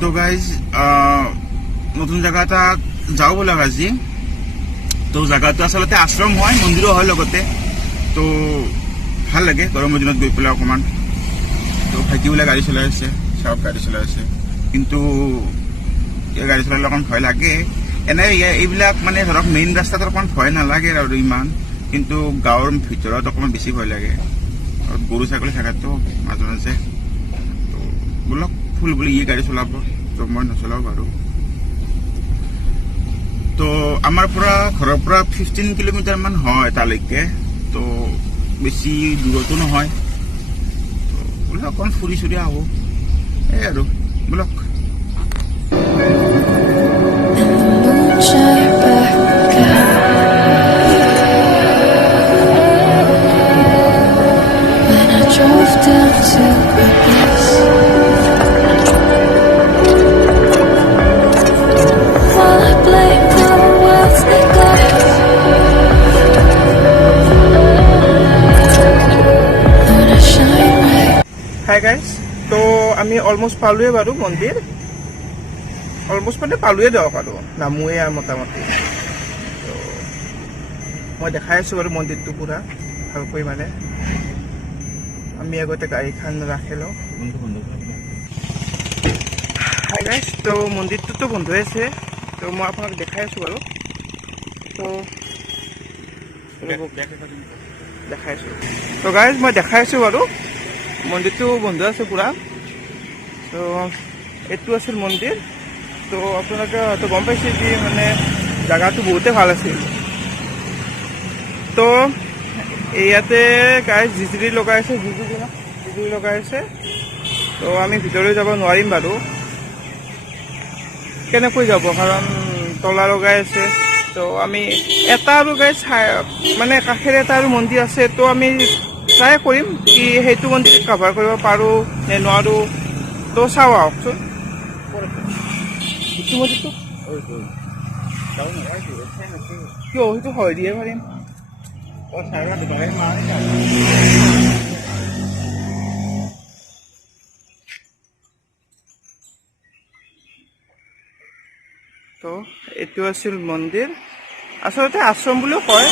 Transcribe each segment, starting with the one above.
তো গাইজ নতুন জায়গা এটা যাওঁ বোলা আজি। তো জায়গাটো আচলতে আশ্ৰম হয়, মন্দিৰো হয় লগতে। তো ভাল লাগে গৰমৰ দিনত গৈ পেলাই অকণমান। তো ভাইটি বোলে গাড়ী চলাই আছে, চাওক গাড়ী চলাই আছে, কিন্তু গাড়ী চলালে অকণ ভয় লাগে। এনে এইবিলাক মানে ধৰক মেইন ৰাস্তাত অকণমান ভয় নালাগে আৰু ইমান, কিন্তু গাঁৱৰ ভিতৰত অকণমান বেছি ভয় লাগে। গৰু ছাগলী থাকাতো মাজে মাজে। তো বোলক ফুল বুলি ই গাড়ী চলাব, তো মই নচলাওঁ বাৰু। তো আমাৰ পৰা ঘৰৰ পৰা 15 কিলোমিটাৰমান হয় তালৈকে। তো বেছি দূৰতো নহয়। তো বোলে অকণ ফুৰি চুৰি আহোঁ, এই আৰু বোলক। হাই গাইজ, তো আমি অলমষ্ট পালোৱে বাৰু মন্দিৰ। অলমষ্ট মানে পালোৱে দিয়ক আৰু নামোৱে আৰু মোটামুটি। তো মই দেখাই আছোঁ বাৰু মন্দিৰটো পূৰা ভালকৈ। মানে আমি আগতে গাড়ীখন ৰাখি লওঁ। হাই গাইজ, তো মন্দিৰটোতো বন্ধ হৈ আছে। তো মই আপোনাক দেখাই আছোঁ বাৰু। তো দেখাই আছোঁ। তো গাইজ মই দেখাই আছোঁ বাৰু, মন্দিৰটো বন্ধ আছে পূৰা। তো এইটো আছিল মন্দিৰ। তো আপোনালোকে হয়তো গম পাইছে যে মানে জেগাটো বহুতেই ভাল আছিল। তো ইয়াতে গাইজ জিজিৰি লগাই আছে, জিজিৰি লগাই আছে। তো আমি ভিতৰলৈ যাব নোৱাৰিম বাৰু। কেনেকৈ যাব, কাৰণ তলা লগাই আছে। তো আমি এটা আৰু গাইজ মানে কাষেৰে এটা আৰু মন্দিৰ আছে। তো আমি ট্ৰাই কৰিম কি সেইটো মন্দিৰ কভাৰ কৰিব পাৰোঁ নে নোৱাৰোঁ। তো চাওঁ আহকচোন। কিয় সেইটো হয় দিয়ে পাৰিম। তো এইটো আছিল মন্দিৰ, আচলতে আশ্ৰম বুলিও কয়।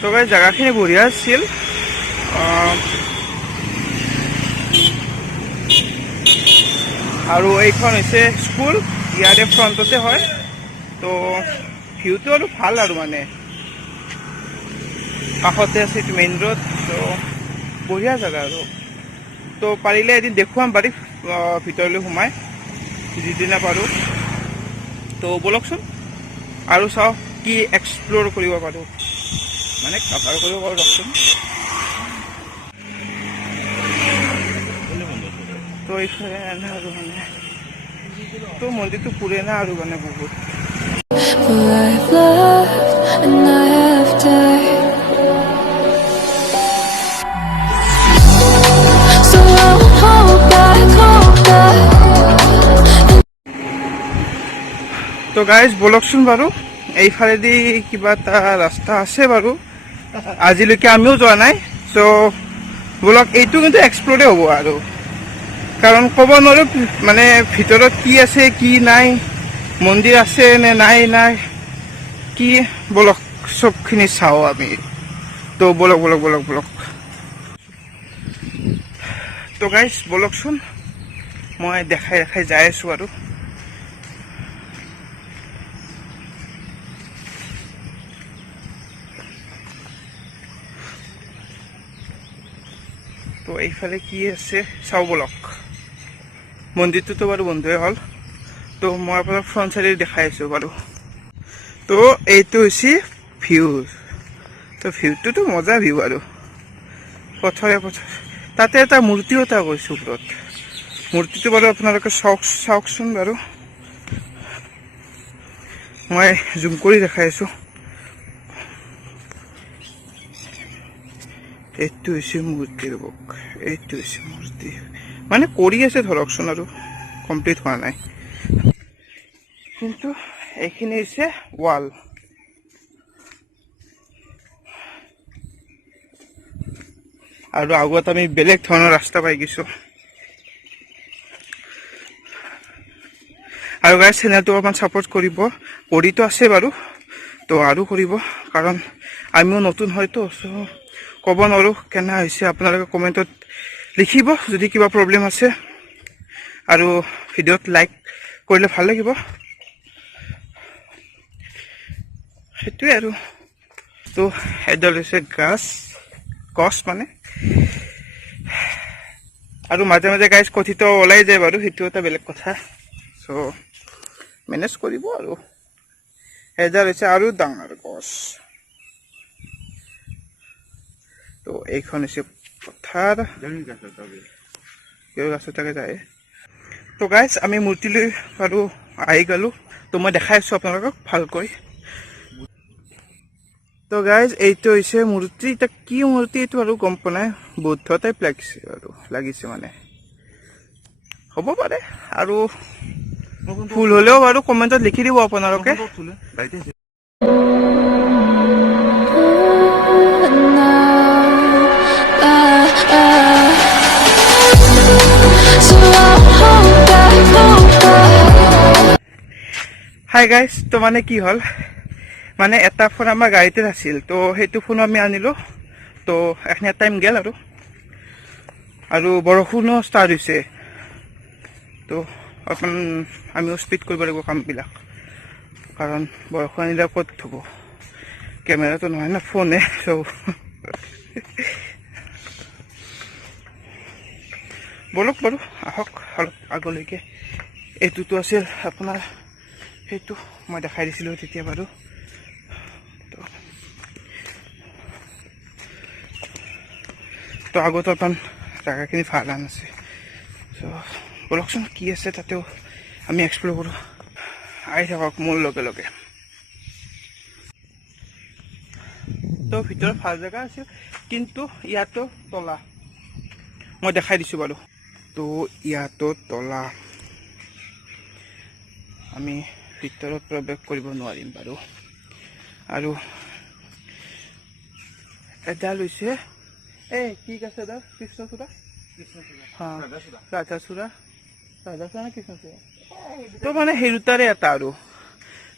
তো গাইজ জেগাখিনি বঢ়িয়া আছিল। আৰু এইখন হৈছে স্কুল, ইয়াৰে ফ্ৰণ্টতে হয়। তো ভিউটো আৰু ভাল আৰু মানে কাষতে আছে এইটো মেইন ৰোড। তো বঢ়িয়া জেগা আৰু। তো পাৰিলে এদিন দেখুৱাম পাৰিম ভিতৰলৈ সোমাই, যিদিনা পাৰোঁ। তো ব'লকচোন আৰু চাওঁ কি এক্সপ্ল'ৰ কৰিব পাৰোঁ, মানে কভাৰ কৰিব পাৰোঁ। লওকচোন। তো এইফালে আৰু মানে তো মন্দিৰটো পুৰণা আৰু মানে বহুত। তো গাইজ ব'লকচোন বাৰু, এইফালেদি কিবা এটা ৰাস্তা আছে বাৰু, আজিলৈকে আমিও যোৱা নাই। চ' ব'লক, এইটো কিন্তু এক্সপ্ল'ৰে হ'ব আৰু, কাৰণ ক'ব নোৱাৰোঁ মানে ভিতৰত কি আছে কি নাই, মন্দিৰ আছে নে নাই কি। ব'লক চবখিনি চাওঁ আমি। তো ব'লক। তো গাইজ ব'লকচোন, মই দেখাই যাই আছোঁ আৰু। তো এইফালে কি আছে চাওঁ ব'লক। মন্দিৰটোতো বাৰু বন্ধই হ'ল। তো মই আপোনাক ফ্ৰণ্ট চাইডে দেখাই আছোঁ বাৰু। তো এইটো হৈছে ভিউ। তো ভিউটোতো মজা ভিউ আৰু, পথৰে তাতে এটা মূৰ্তিও এটা কৰিছোঁ ওপৰত। মূৰ্তিটো বাৰু আপোনালোকে চাওকচোন বাৰু। মই জুম কৰি দেখাই আছোঁ। এইটো হৈছে মূৰ্তি, ৰ'বক, এইটো হৈছে মূৰ্তি। মানে কৰি আছে ধৰকচোন, আৰু কমপ্লিট হোৱা নাই। কিন্তু এইখিনি হৈছে ৱাল। আৰু আগত আমি বেলেগ ধৰণৰ ৰাস্তা পাই গৈছোঁ। আৰু গাইজ চেনেলটো অকণমান ছাপোৰ্ট কৰিব, কৰিতো আছে বাৰু, তো আৰু কৰিব, কাৰণ আমিও নতুন হয়তো, চ' ক'ব নোৱাৰোঁ কেনে হৈছে। আপোনালোকে কমেণ্টত লিখিব যদি কিবা প্ৰব্লেম আছে, আৰু ভিডিঅ'ত লাইক কৰিলে ভাল লাগিব, সেইটোৱে আৰু। তো এডাল হৈছে গছ মানে, আৰু মাজে মাজে গাইজ কথিত ওলাই যায় বাৰু, সেইটো এটা বেলেগ কথা, চ' মেনেজ কৰিব আৰু। এডাল হৈছে আৰু ডাঙৰ গছ। তো এইখন হৈছে পথাৰ, গাছৰ তাকে যায়। তো গাইজ আমি মূৰ্তিলৈ বাৰু আহি গ'লোঁ, তো মই দেখাই আছোঁ আপোনালোকক ভালকৈ। তো গাইজ এইটো হৈছে মূৰ্তি, এতিয়া কি মূৰ্তি এইটো আৰু গম পোৱা নাই, বৌদ্ধ টাইপ লাগিছে মানে, হ'ব পাৰে। আৰু ভুল হ'লেও বাৰু কমেণ্টত লিখি দিব আপোনালোকে। হাই গাইজ, তো মানে কি হ'ল, মানে এটা ফোন আমাৰ গাড়ীতে আছিল, তো সেইটো ফোন আমি আনিলোঁ, তো এখিনি টাইম গেল আৰু বৰষুণো ষ্টাৰ্ট হৈছে, তো অকণমান আমিও স্পীড কৰিব লাগিব কামবিলাক, কাৰণ বৰষুণ আনিলে ক'ত থ'ব, কেমেৰাটো নহয় না, ফোনে, চ' ব'লক বাৰু আহক অলপ আগলৈকে। এইটোতো আছিল আপোনাৰ সেইটো মই দেখাই দিছিলোঁ তেতিয়া বাৰু। তো আগত অকণ জেগাখিনি ভাল আছে, চ' ব'লকচোন কি আছে তাতেও আমি এক্সপ্ল'ৰ কৰোঁ। আহি থাকক মোৰ লগে লগে। তো ভিতৰত ভাল জেগা আছিল, কিন্তু ইয়াতো তলা, মই দেখাই দিছোঁ বাৰু। তো ইয়াতো তলা, আমি ভিতৰত প্ৰৱেশ কৰিব নোৱাৰিম বাৰু। আৰু এডাল হৈছে কি আছে এডাল, কৃষ্ণচূড়া, ৰাধাচূড়া নে কৃষ্ণচূড়া, তো মানে সেই দুটাৰে এটা আৰু।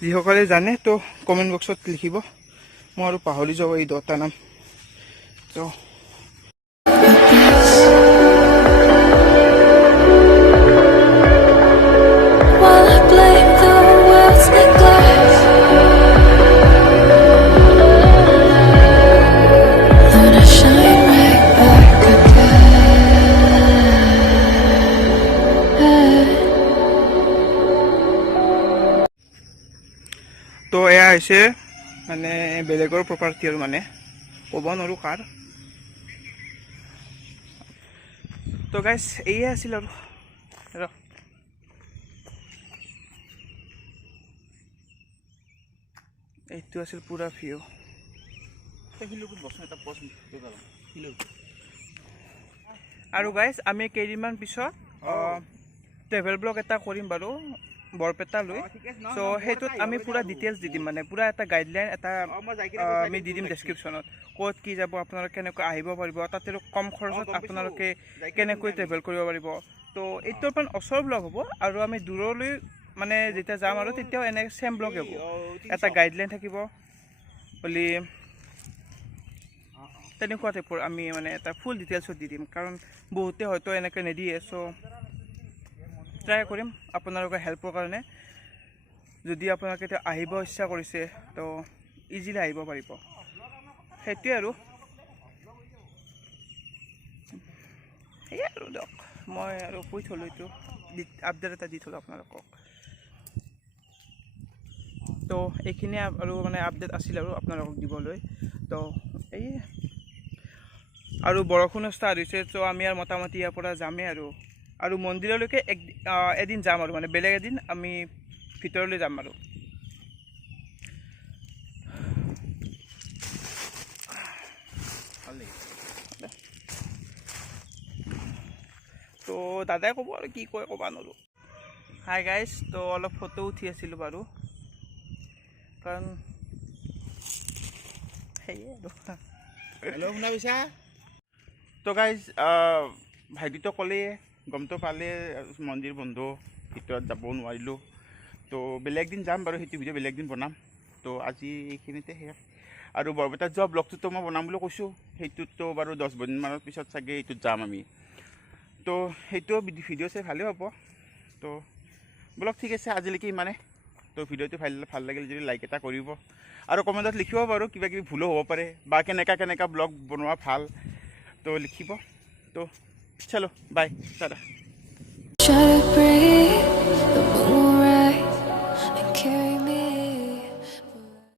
যিসকলে জানে তো কমেণ্ট বক্সত লিখিব, মই আৰু পাহৰি যাওঁ এই দুটা নাম। তো তো এয়া হৈছে মানে বেলেগৰ প্ৰপাৰ্টি আৰু, মানে ক'ব নোৱাৰোঁ কাৰ। তো গাইজ এয়ে আছিল আৰু, এইটো আছিল পুৰা ভিউ। আৰু গাইজ আমি কেইদিনমান পিছত ট্ৰেভেল ব্লগ এটা কৰিম বাৰু বৰপেটালৈ, চ' সেইটোত আমি পুৰা ডিটেইলছ দি দিম, মানে পুৰা এটা গাইডলাইন এটা আমি দি দিম ডেছক্ৰিপশ্যনত, ক'ত কি যাব, আপোনালোকে কেনেকৈ আহিব পাৰিব, তাতে কম খৰচত আপোনালোকে কেনেকৈ ট্ৰেভেল কৰিব পাৰিব। তো এইটো অকণ ওচৰ ব্লগ হ'ব, আৰু আমি দূৰলৈ মানে যেতিয়া যাম আৰু তেতিয়াও এনেকৈ চেম ব্লগ হ'ব, এটা গাইডলাইন থাকিব বুলি, তেনেকুৱা টাইপৰ আমি মানে এটা ফুল ডিটেইলছত দি দিম, কাৰণ বহুতে হয়তো এনেকৈ নিদিয়ে, চ' ট্ৰাই কৰিম আপোনালোকৰ হেল্পৰ কাৰণে। যদি আপোনালোকে এতিয়া আহিব ইচ্ছা কৰিছে তো ইজিলি আহিব পাৰিব, সেইটোৱে আৰু। সেয়াই আৰু দিয়ক, মই আৰু কৈ থ'লোঁ, এইটো আপডেট এটা দি থ'লোঁ আপোনালোকক। তো এইখিনিয়ে আৰু মানে আপডেট আছিল আৰু আপোনালোকক দিবলৈ। তো এই আৰু বৰষুণো ষ্টাৰ্ট হৈছে, চ' আমি আৰু মোটামুটি ইয়াৰ পৰা যামেই আৰু মন্দিৰলৈকে এদিন যাম আৰু, মানে বেলেগ এদিন আমি ভিতৰলৈ যাম আৰু। তো দাদাই ক'ব আৰু কি কয় ক'ব নোৱাৰোঁ। হাই গাইজ, তো অলপ ফটো উঠি আছিলোঁ বাৰু, কাৰণ সেয়ে আৰু। হেল্ল' শুনা পাইছা? তো গাইজ ভাইটিতো ক'লেই গমটো পালে মন্দিৰ বন্ধ ভিতৰত যাব নোৱাৰিলোঁ তো বেলেগ দিন যাম বাৰু সেইটো ভিডিঅ' বেলেগ দিন বনাম তো আজি এইখিনিতে শেষ আৰু বৰপেটাত যোৱা ব্লগটোতো মই বনাম বুলি কৈছোঁ সেইটোতো বাৰু 10 দিনমানৰ পিছত চাগে এইটোত যাম আমি তো সেইটো ভিডিঅ' চাই ভালেই হ'ব তো ব্লগ ঠিক আছে আজিলৈকে ইমানে তো ভিডিঅ'টো ভাল লাগিল যদি লাইক এটা কৰিব আৰু কমেণ্টত লিখিব বাৰু কিবা কিবি ভুলো হ'ব পাৰে বা কেনেকা ব্লগ বনোৱা ভাল তো লিখিব তো চলো বাই টাটা